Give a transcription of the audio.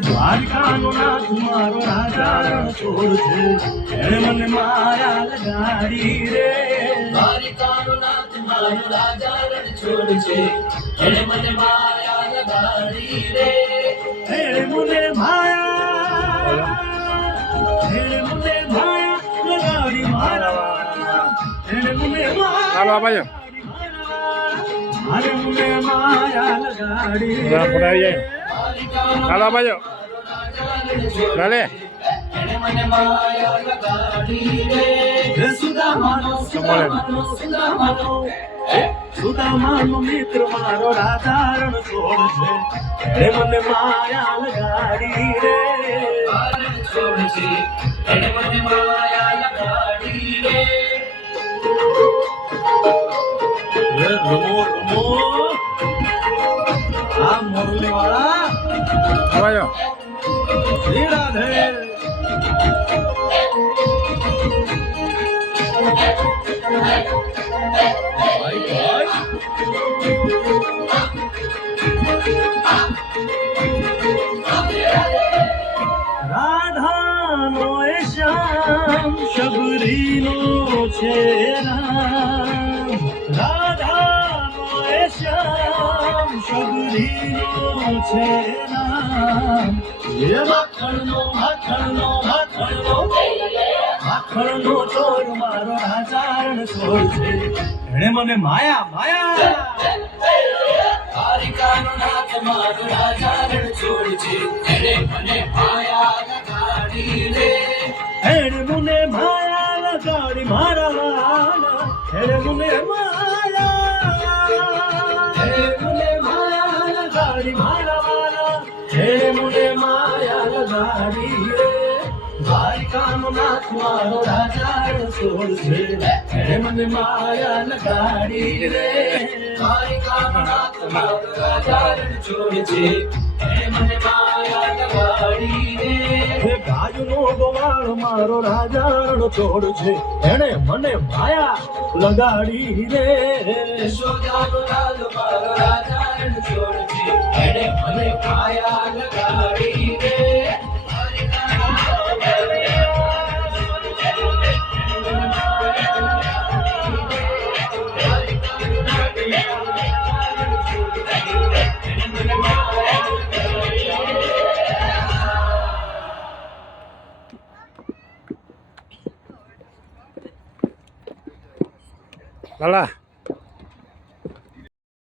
દ્વારિકાનો નાથ મારો રાજા રણ છોડ છે એણે મને માયા લગાડી રે દ્વારિકાનો નાથ મારો રાજા રણ છોડ છે એણે મને માયા લગાડી રે એણે મને માયા લગાડી મારા એણે મને હાલો ભાઈઓ મારે મને માયા લગાડી હાલો ભાઈઓ ભલે એણે મને માયા લગાડી રે સુદામાનો મિત્ર મારો રાજા રણ છોડ છે એણે મને માયા લગાડી રે રણ છોડ છે એણે મને માયા લગાડી રે રમો રમો આ મોરલી વાળા ભાઈઓ શ્રી રાધે રાધાનો એ શ્યામ શબરીનો છે રામ રાધાનો એ શ્યામ શબરીનો છે રામ એ માખણનો ચોર મારો રાજા રણ છોડ છે એણે મને માયા માયા દ્વારિકાનો નાથ મારો રાજા રણ છોડ છે એણે મને માયા લગાડી રે એણે મને માયા લગાડી મારા વાલા એણે મને માયા લગાડી મારા વાલા એણે મને માયા લગાડી રે દ્વારિકાનો નાથ મારો રાજા રણ છોડ છે એણે મને માયા લગાડી રે દ્વારિકાનો નાથ મારો રાજા રણ છોડ છે એણે મને માયા લગાડી રે હે ગાયનો ગોવાળ મારો રાજા રણ છોડ છે એણે મને માયા લગાડી રે યશોદાનો લાલ મારો રાજા રણ છોડ છે એણે મને માયા લગાડી રે ભલા